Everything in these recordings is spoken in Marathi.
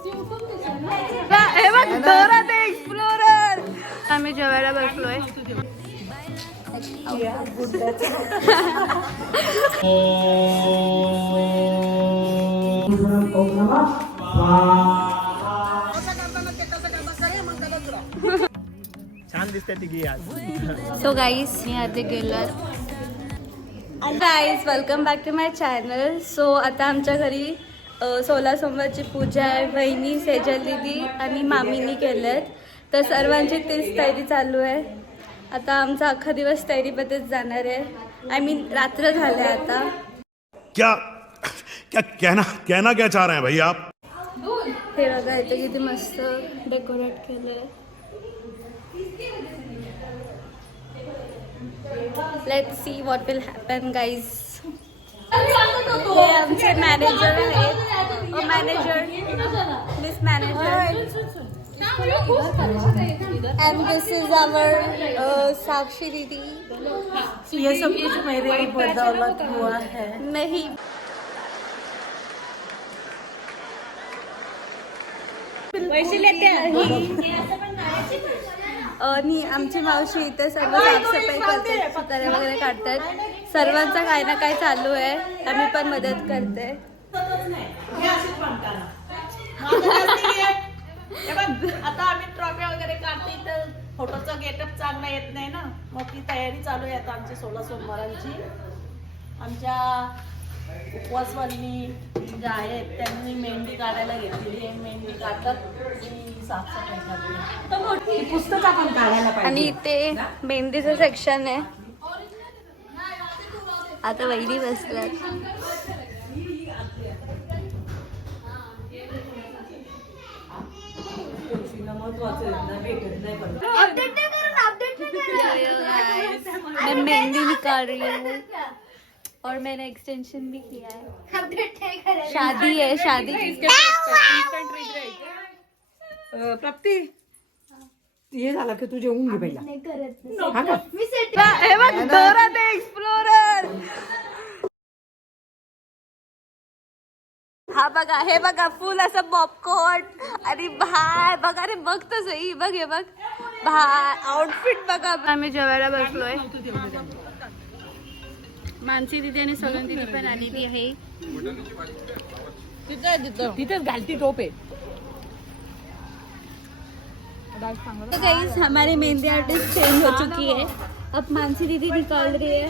हे बघ डोरा ते एक्सप्लोरर. आम्ही जेवायला बसलोय. छान दिसते तिघी आज. सो गाईस मी आधी गेलात. Guys welcome back to my channel. So आता आमच्या घरी 16 सोमवारची पूजा आहे. वहिनी, सेजल दीदी आणि मामीनी केल्यात. तर सर्वांची तीच तयारी चालू आहे. आता आमचा अख्खा दिवस तयारीमध्येच जाणार आहे. आय मीन रात्र झाले आता. क्या क्या कहना क्या चाह रहे हैं भाई आप? हे बघा इथे किती मस्त डेकोरेट केलंय. Let's see what will happen guys. हे आमचे मॅनेजर आहेत. Manager miss manager. And this is our साक्षी दीदी. ये सब कुछ मेरे ही बदौलत हुआ है. नहीं पैसे लेते आणि आमची मावशी इथे सर्व साफसफाई करतात, सुतारे वगैरे काढतात. सर्वांचा काही ना काही चालू आहे. आम्ही पण मदत करते. आता आम्ही ट्रॉफी वगैरे काढते तर फोटोचा गेटअप चांगला येत नाही ना, मग ती तयारी चालू आहे आता आमची 16 सोमवारांची. आमच्या उपवासवाली ज्या आहेत त्यांनी मेहंदी काढायला घेतलेली आहे. मेहंदी काढतात ती साफसफाई करते. पुस्तक आपण काढायला पाहिजे. आणि इथे मेहंदीचं सेक्शन आहे. आता वहिनी बसल्यात. मैं मेहंदी निकाल रही हूँ और मैंने एक्सटेंशन भी किया है. शादी है शादी. प्राप्ती हे झालं की तू जेवून घे पहिला. हे बघ डोरा ते एक्सप्लोरर. हा बघा, हे बघा फुल असं पॉपकॉर्न. आणि बाहेर बघा रे, बघ तर सही. बघ हे बघ बाहेर आउटफिट बघा. आम्ही जेवायला बसलोय. मानसी दीदी आणि सोलन दीदी पण आलेली आहे. तिथेच घालती टोप आहे. तो गाइस हमारी मेहंदी आर्टिस्ट चेंज हो चुकी है. अब मानसी दीदी निकाल रही है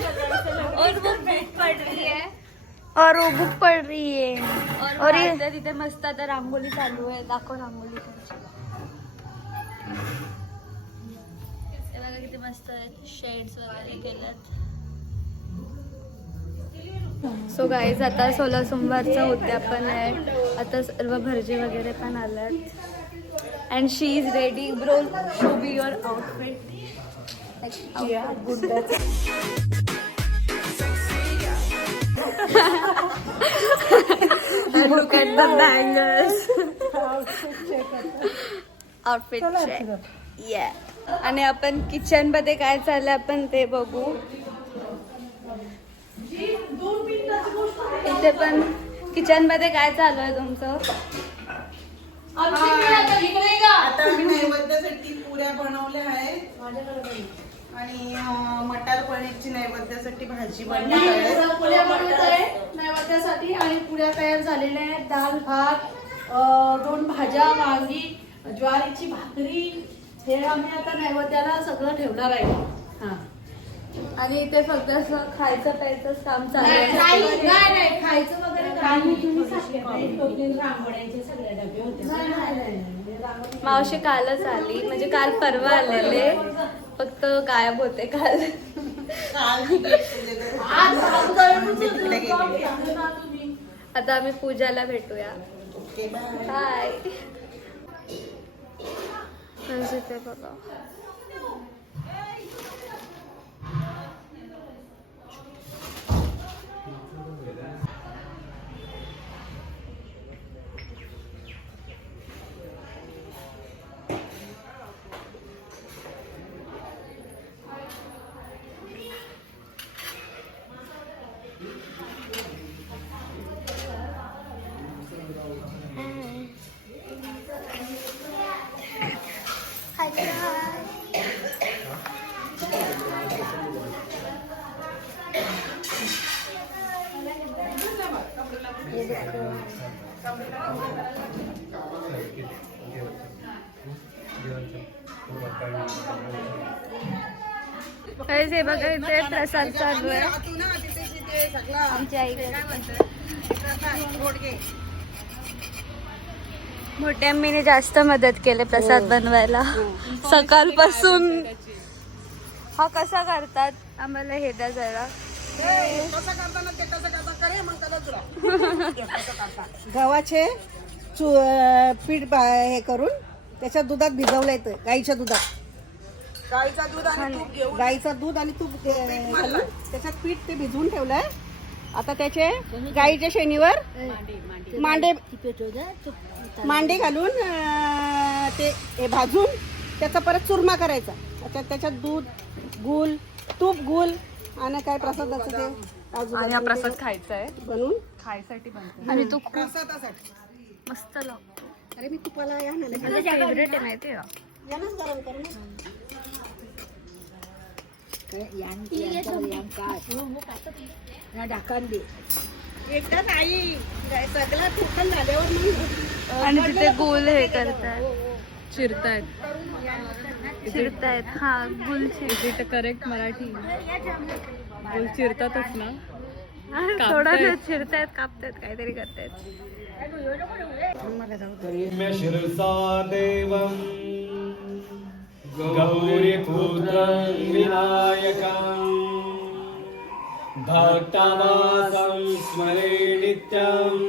और वो बुक पढ़ रही है. और ये तिथे मस्त आता रांगोली चालू आहे. दाखव रांगोली तुमची. हे बघा किती मस्त शेड्स वगैरे केल्यात. सो गाईज आता 16 सोमवारचा होत्या पण आहे. आता सर्व भरजे वगैरे पण आल्यात. And she is ready. Bro show be your outfit. Look at the bangles. Outfit check. Yeah. आणि आपण किचन मध्ये काय चाललंय आपण ते बघू. इथे पण किचन मध्ये काय चालू आहे तुमचं? आता मी नैवेद्यासाठी पुऱ्या बनवल्या आहेत आणि मटार पनीरची नैवेद्यासाठी भाजी बनवली आहे. पुऱ्या बनवत आहे नैवेद्यासाठी आणि पुऱ्या तयार झालेल्या आहेत. डाळ भात, 2 भाज्या, वांगी, ज्वारीची भाकरी. हे आम्ही आता नैवेद्याला सगळं ठेवणार आहे. हा. आणि इथे फक्त असं खायचं प्यायचं काम चालू नाही आहे. खायचं वगैरे काही तुम्ही रांगोळ्यांचे सगळे डबे होते. मावशी कालच आली, म्हणजे काल परवा आलेले, फक्त गायब होते काल. आता आम्ही पूजाला भेटूया. हाय. इथे बघा Guys, हे बघा इथे प्रसाद चालू आहे. आमची आई मोठ्या अम्मीने जास्त मदत केली प्रसाद बनवायला सकाळपासून. हा कसा करतात आम्हाला हे द्या जरा. गव्हाचे पीठ हे करून त्याच्यात दुधात भिजवलं येतं. गाईच्या दुधात गाईचं दूध आणि तूप घालून त्याच्यात पीठ ते भिजवून ठेवलंय. आता त्याचे गाईच्या शेणीवर मांडे घालून ते भाजून त्याचा परत चुरमा करायचा. त्याच्यात दूध गुळ तूप गुळ आणि काय प्रसादाचं ते आणि हा प्रसाद खायचा आहे बनवून खायसाठी बनतो. आणि तू प्रसादासाठी मस्त लागतो. अरे मी तुपाला या ना माझं फेवरेट आहे माहिती आहे का? यानंच गरम कर एकदाच आई सगळं टोटल झाल्यावर आणि तिथे गोल हे करतात चिरतायत. हा गुल चिरते. करेक्ट मराठी गुल चिरतातच ना. थोडा चिरतायत कापतायत काहीतरी करतायत. शिरसा देवं गौरीपुत्रं विनायकं भक्तवासं स्मरे नित्यम्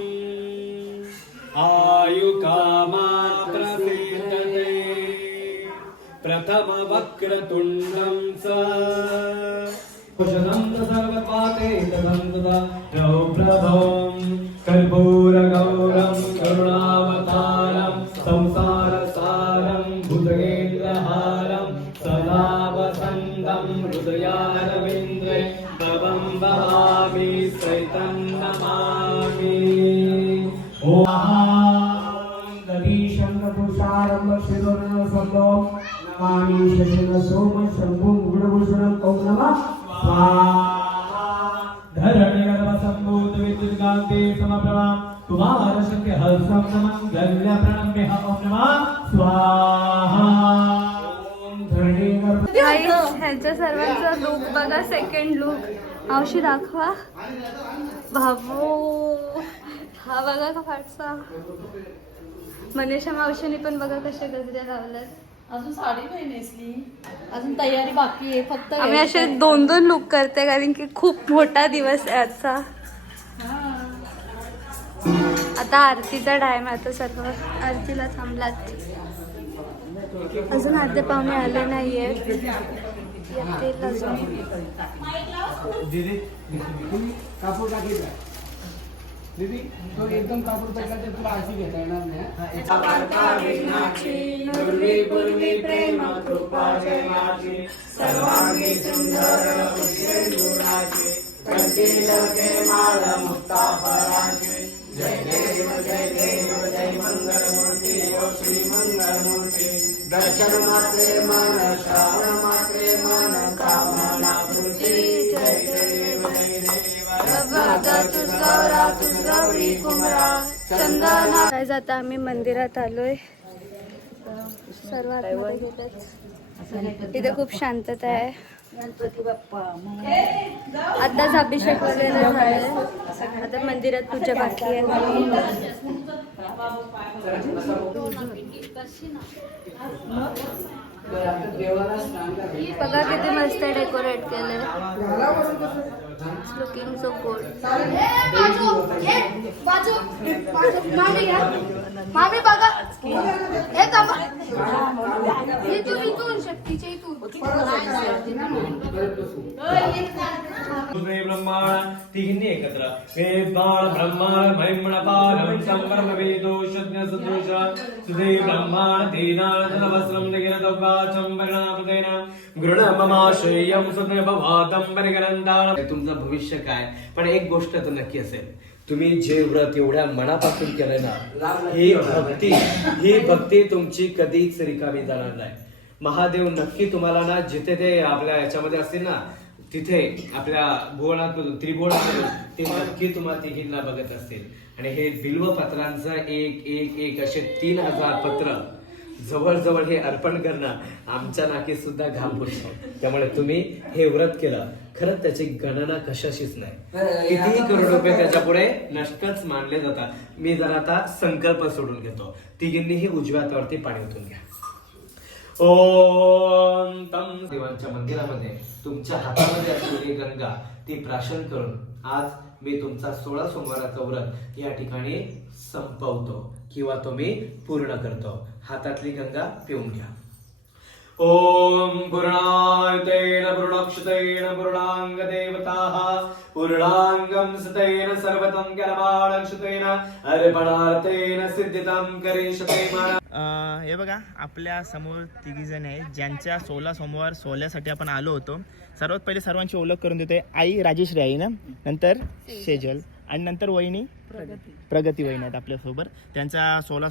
आयुकामात्रसिद्धते प्रथमवक्रतुण्डं स कुशलं सर्वपातेतनं प्रभवं कर्पूरगौरं करुणावतारं संसारसारं भुजगेन्द्रहारं सदा वसन्तं हृदयारविन्द्रे भवं वहामि सैतं नमामि. ॐ दधीशं तुषारं शिरोनसन्दो नमामि शशिन सोम शम्भुं गुणभूषणं ॐ नमः स्वाहा. धरणिगर्भसम्भूत विद्युत्कान्ते समप्रभा कुमार शक्ति हर्षं नमं गल्य प्रणम्य ॐ नमः स्वाहा. ॐ धरणिगर्भ ह्यांच्या सर्वांचा लुक बघा. सेकंड लुक मावशी दाखवा. बाबू हा बघा का फाटसा. मनीषा मावशीने पण बघा कशा गजऱ्या लावल्यात. अजून साडी नाही नेसली, अजून तयारी बाकी आहे. फक्त आम्ही असे 2-2 लुक करते कारण की खूप मोठा दिवस आहे आजचा. आता आरतीचा टाइम आहे. आता सर्व आरतीला थांबलात. अजून अर्धे पाहुणे आले नाहीये. येतील अजून. दीदी तो एकदम कापूर पेटला तर तुला आरती घेता येणार नाही. प्रेम कृपा जयाची सर्वांगी सुंदर पुष्पेंदुराची कंठील माळ मुक्ता फळाची. जय देव जय देव जय मंगल मूर्ती ओ श्री मंगल मूर्ती. दर्शन मात्रे मन श्रावण मात्रे मन कामना पूर्ती. जय देव जय देव काय जाता आम्ही मंदिरात आलोय. सर्व आतमध्ये गेलेत. इथे खूप शांतता आहे. आताच अभिषेक वगैरे झालाय. आता मंदिरात पूजा बाकी आहे. बघा किती मस्त डेकोरेट केलंय. Looking so good. मामी बघा हे थांबा. इथून शक्तीच्या इथून ब्रह्माण तिघींनी एकत्र वेद बाळ ब्रह्माण महिमणपालम संवर्म वेदोषज्ञ सदोष सुदे ब्रह्माण दीनाळ धनवस्त्रम निगिरदवाचम वर्णापदेन गृणममाशय्यम सुदृभवादं परिगरंदाळ. तुमचं भविष्य काय, पण एक गोष्ट तर नक्की असेल, तुम्ही जे व्रत एवढ्या मनापासून केलंय ना, ही भक्ती तुमची कधीच रिकामी जाणार नाही. महादेव नक्की तुम्हाला ना जिथे ते आपल्या याच्यामध्ये असतील ना तिथे आपल्या भुवनातून त्रिभुवनातून ते नक्की तुम्हाला तिघींना बघत असतील. आणि हे बिल्व पत्रांचं एक एक एक असे 3000 पत्र जवळजवळ हे अर्पण करणं आमच्या नाकी सुद्धा घाम फुटतो. त्यामुळे तुम्ही हे व्रत केलं, खरंच त्याची गणना कशाशीच नाही. कितीही करोड रुपये त्याच्या पुढे नष्टच मानले जातात. मी जरा आता संकल्प सोडून घेतो. तिघींनीही उजव्या हातावरती पाणी ओतून घ्या. ओम तम देवांच्या मंदिरामध्ये तुमच्या हातामध्ये असलेली गंगा ती प्राशन करून आज मी तुमचा 16 सोमवाराचा व्रत या ठिकाणी संपवतो किंवा तुम्ही पूर्ण करतो. हातातली गंगा पिऊन घ्या. ओम पूर्णायतेन पूर्णक्षतेन पूर्णांग देवताः पूर्णांगम सतेन सर्वतं कलमाणक्षतेन अर्पणार्थेन सिद्धितं करिष्यते. हे बघा आपल्या समोर तिघी जण आहेत ज्यांच्या 16 सोमवार सोहळ्यासाठी आपण आलो होतो. सर्वात पहिले सर्वांची ओळख करून देतोय. आई राजेश्री आई ना, नंतर सेजल आणि नंतर वहिनी प्रगती वहिनी आहेत आपल्यासोबत. त्यांचा 16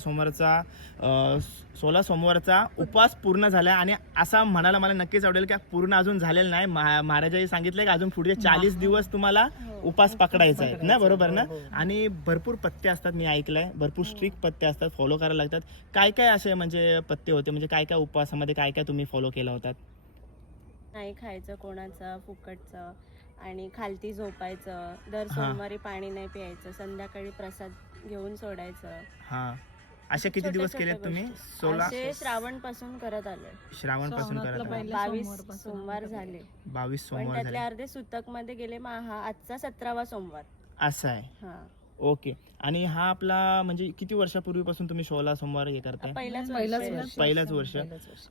सोमवारचा उपवास पूर्ण झाला आणि असं म्हणायला मला नक्कीच आवडेल की पूर्ण अजून झालेलं नाही. महाराजांनी सांगितलं की अजून पुढे 40 दिवस तुम्हाला उपवास पकडायचा आहे ना, बरोबर ना. आणि भरपूर पत्ते असतात, मी ऐकलंय भरपूर स्ट्रिक्ट पत्ते असतात, फॉलो करायला लागतात. काय काय असे म्हणजे पत्ते होते, म्हणजे काय काय उपवासामध्ये काय काय तुम्ही फॉलो केला होतात? नाही खायचं कोणाचं फुकटचं आणि खालती झोपायचं, दर सोमवारी पाणी नाही प्यायचं, संध्याकाळी प्रसाद घेऊन सोडायचं. हा, असे किती दिवस केलेत तुम्ही? 16 श्रावण पासून करत आलोय. श्रावण पासून करत आहात. 22 सोमवार झाले. 22 पण सोमवार त्यातले झाले. अर्धे सुतक मध्ये गेले. मग हा आजचा 17वा सोमवार. असं आहे. हा, ओके. आणि हा आपला म्हणजे किती वर्षापूर्वीपासून तुम्ही 16 सोमवार हे करताय? पहिलाच वर्ष.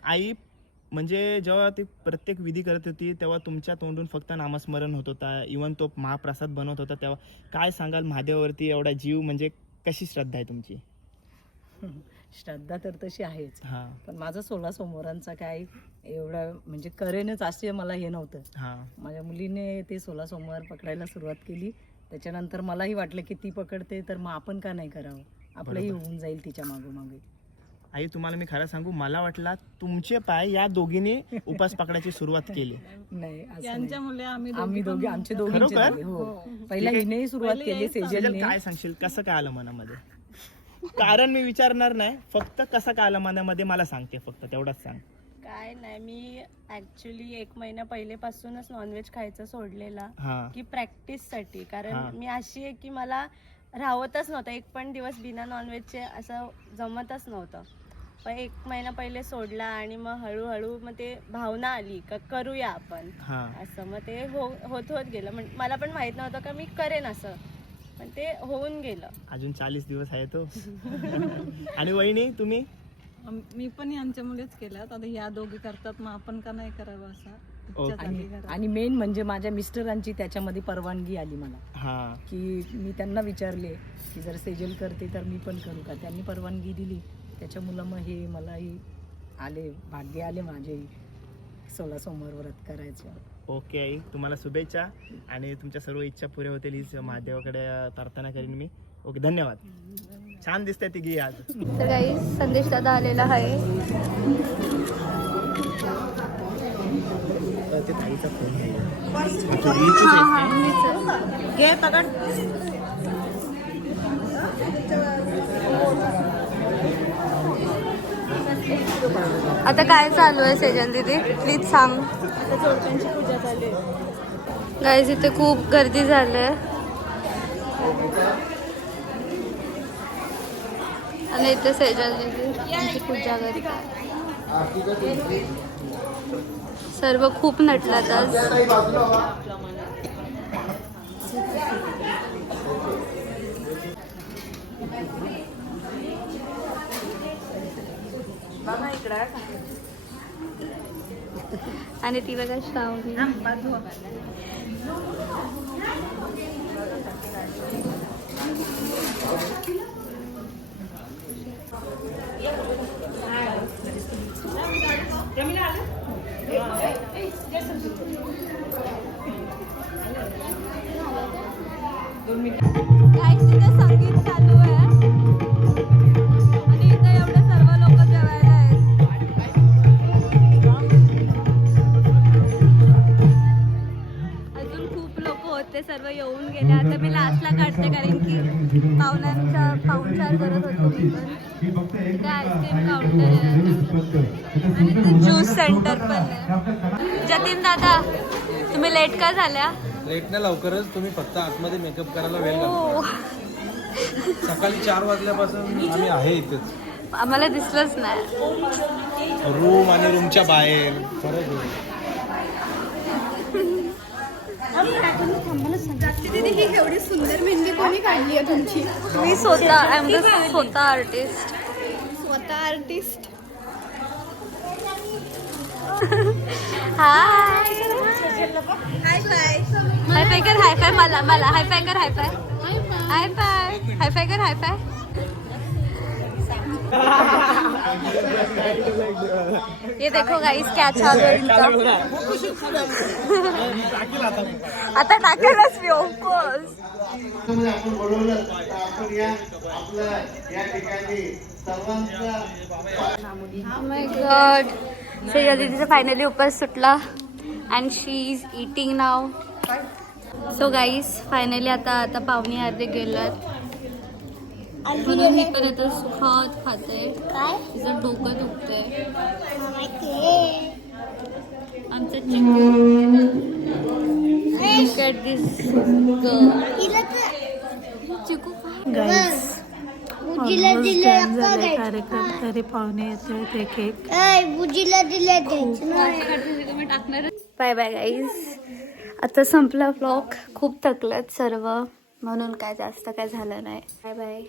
आई म्हणजे जेव्हा ती प्रत्येक विधी करत होती तेव्हा तुमच्या तोंडून फक्त नामस्मरण होत होता, इवन तो महाप्रसाद बनवत होता, तेव्हा काय सांगाल महादेवावरती एवढा जीव, म्हणजे कशी श्रद्धा आहे तुमची? श्रद्धा तर तशी आहेच, हा, पण माझं 16 सोमवारांचा काय एवढं म्हणजे करेनच असे मला हे नव्हतं. हा, माझ्या मुलीने ते 16 सोमवार पकडायला सुरुवात केली. त्याच्यानंतर मलाही वाटलं की ती पकडते तर मग आपण का नाही करावं, आपलंही होऊन जाईल तिच्या मागोमागे. आई तुम्हाला मी खरं सांगू, मला वाटला तुमचे पाय या दोघींनी उपास पकडायची सुरुवात केली. नाही, असं यांच्यामुळे आम्ही दोघे, आमचे दोघे. खरोखर? हो, पहिला हिनेही सुरुवात केली, सेजल, सेजलने. काय सांगशील, कसं काय आलं मनामध्ये? कारण मी विचारणार नाही, फक्त कसं काय आलं मनामध्ये मला सांगते, फक्त तेवढंच सांग. काय नाही, मी ऍक्च्युली 1 महिना पहिलेपासूनच नॉनव्हेज खायचं सोडलेला हा, की प्रॅक्टिस साठी. हा. कारण मी अशी आहे की मला राहतच नव्हतं, एक पण दिवस बिना नॉनव्हेजचे असं जमतच नव्हतं. पण 1 महिना पहिले सोडला आणि मग हळूहळू मग ते भावना आली का करूया आपण हा, असं. मग ते होत गेलं. मला पण माहित नव्हतं का मी करेन असं, पण ते होऊन गेलं. अजून 40 दिवस आहे तो. आणि वहिनी तुम्ही? मी पण यांच्यामुळेच केलं. आता ह्या दोघी करतात, मग आपण का नाही करावं असं. आणि मेन म्हणजे माझ्या मिस्टरांची त्याच्यामध्ये परवानगी आली मला, हा, की मी त्यांना विचारले की जर सेजल करते तर मी पण करू का. त्यांनी परवानगी दिली, त्याच्यामुळं मग हे मलाही आले, भाग्य आले माझे 16 सोमवार व्रत करायचं. ओके आई, तुम्हाला शुभेच्छा आणि तुमच्या सर्व इच्छा पुऱ्या होतील हीच महादेवाकडे प्रार्थना करीन मी. ओके, धन्यवाद. छान दिसते तिघी आज. तर काही संदेश दादा आलेला आहे. ते ताईचा फोन आहे. घे पकड. आता काय चालू आहे सेजल दीदी, प्लीज सांग. जोडप्यांची पूजा चालू आहे. गाईज इथे खूप गर्दी झाली आहे आणि इथे सेजल दीदी त्यांची पूजा करतात. सर्व खूप नटलात आज. आणि ती बघा श्रावणी. गाईस तिथे संगीत चालू आहे आणि इथे एवढे सर्व लोक जेवायला आहेत. आहे कारण की पाहुणचार करत होतो मी पण. इथे आईस्क्रीम काउंटर आहे आणि इथे ज्यूस सेंटर पण आहे. जतीन दादा तुम्ही लेट का झाल्या? लेट नाही लवकरच, तुम्ही फक्त आतमध्ये मेकअप करायला वेळ हो. सकाळी 4 वाजल्यापासून आम्ही आहे इथेच. आम्हाला दिसलंच नाही. रूम आणि रूमच्या बाहेर फरक आहे. दीदी ही एवढी सुंदर मेहंदी कोणी काढली आहे तुमची? मी स्वतः आय एम द स्वतः आर्टिस्ट. स्वतः आर्टिस्ट. हाय हाय बाय. हाय फाय कर, हाय फाय. मला हाय फाय कर, हाय फाय. हाय फाय, हाय फाय कर, हाय फाय. ये देखो गाइस क्या चालू आहे इनका. आता टाकेलच मी ऑफकोर्स. माय गॉड. सेजल दीदीचा फायनली उपास सुटला and she is eating now. So guys finally आता पाहुणे अर्धे गेलात म्हणून मी पण आता सुखात खाते. तिचं डोकं दुखतंय. आमचं चिकू. Look at this girl. चिकू कार्यकर्ते पाहुणे येते केक. Bye bye guys. आता संपला व्लॉग. खूप थकलत सर्व म्हणून काय जास्त काय झालं नाही. Bye bye.